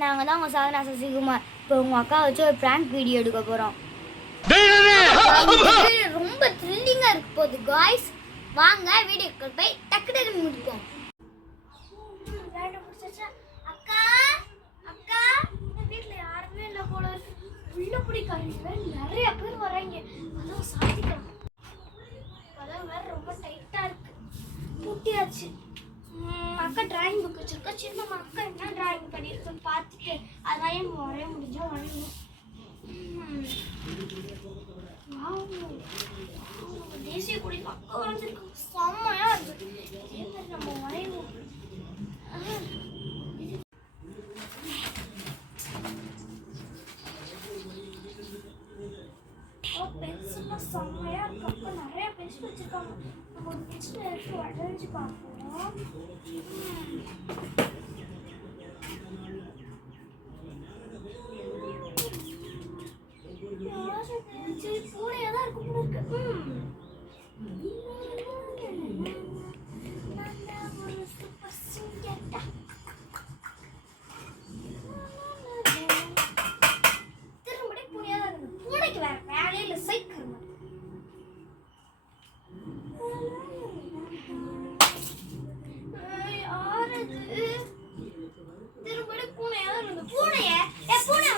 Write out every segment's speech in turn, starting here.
நாங்கள் தான் உங்கள் சாதனா சசிகுமார். இப்போ உங்கள் அக்கா வச்சு ஒரு ப்ராங்க் வீடியோ எடுக்க போகிறோம். ரொம்ப த்ரில்லிங்காக இருக்க போகுது காய்ஸ். வாங்க வீடியோக்கு போய் டக்கு டக்குன்னு முடிப்போம். அக்கா அக்கா வீட்டில் யாருமே இல்லை போல உள்ள பிடிக்காதீங்க, நிறைய பேர் வராங்க. அதான் சாதிக்கலாம், அதான் வேற ரொம்ப டைட்டாக இருக்கு. பூட்டியாச்சு. அக்கா டிராயிங் புக் வச்சிருக்கா. சின்ன அக்கா என்ன டிராயிங் பண்ணியிருக்குன்னு பார்த்துட்டு அதையும் வரைய முடிஞ்சா வரையணும். தேசிய கொடி அக்கா வரைஞ்சிருக்கு, செம்மையா இருக்கு. இதே மாதிரி நம்ம வரைவோம். பென்சில்லாம் செம்மையா இருக்கு. அக்கா நிறைய பென்சில் வச்சிருக்காங்க. நம்ம ஒரு பென்சில் எடுத்து வரைஞ்சி பார்ப்போம். பூனையாதான் இருக்கு போல இருக்கு. திரும்படி பூனையாதான் இருக்கு. பூனைக்கு வேற வேலையே இல்லை, சைக்கிள் திரும்படி பூனையா இருந்து பூனைய பூனை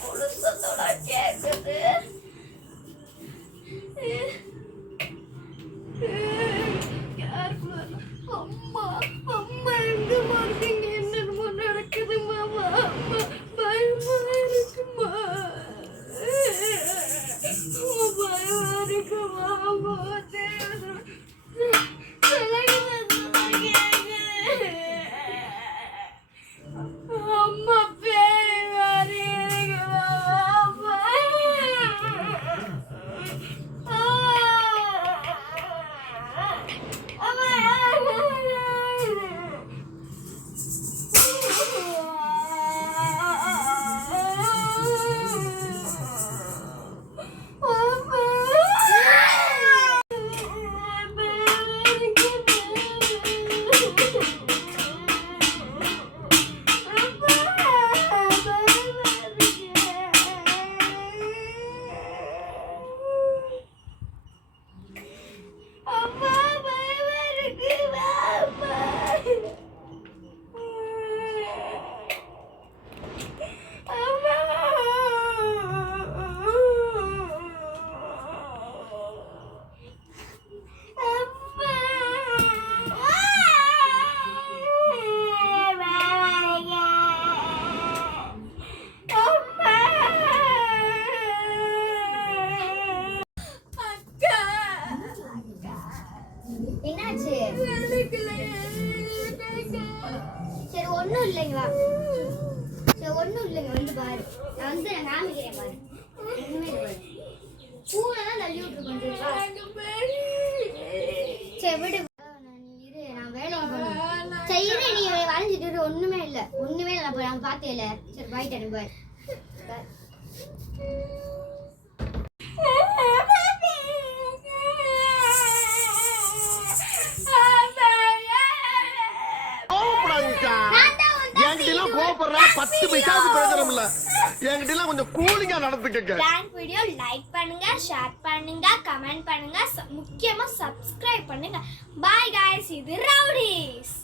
கொலுசத்தோட கேக்குது. அம்மா அம்மா எங்க மாட்டீங்க? என்னமோ நடக்குது மாமா. அம்மா பயமா இருக்குமா? பயமா இருக்கு மாமா. அம்மா பேய் மாதிரி இருக்கு மாமா. என்னாச்சு? சரி ஒன்றும் இல்லைங்களா? சரி ஒன்றும் இல்லைங்க, வந்து பாரு. நான் வந்து காமிக்கிறேன் பாரு. பூனை தான் தள்ளி விட்டுருக்கோம். சரி விடு, இரு, நான் வேலையை பண்ணுவேன். சரி இரு, நீ வரைஞ்சிட்டு ஒன்றுமே இல்லை, ஒன்றுமே இல்லை. நான் பார்த்தேல. சரி பாய்ட்டேன் பாய். வீடியோ லைக் பண்ணுங்க, ஷேர் பண்ணுங்க, கமெண்ட் பண்ணுங்க, முக்கியமா சப்ஸ்கிரைப் பண்ணுங்க. பாய் गाइस, இது ரவுடிஸ்.